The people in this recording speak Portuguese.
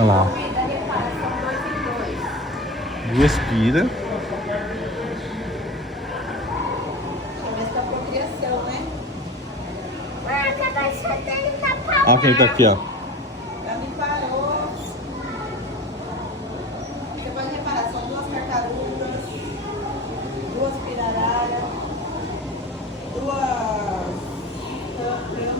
Olha lá. Comida, repara, são 2 em 2. Duas pira. Começo da procriação, né? Mãe, a cabeça dele tá pra Olha quem tá lá. aqui, ó.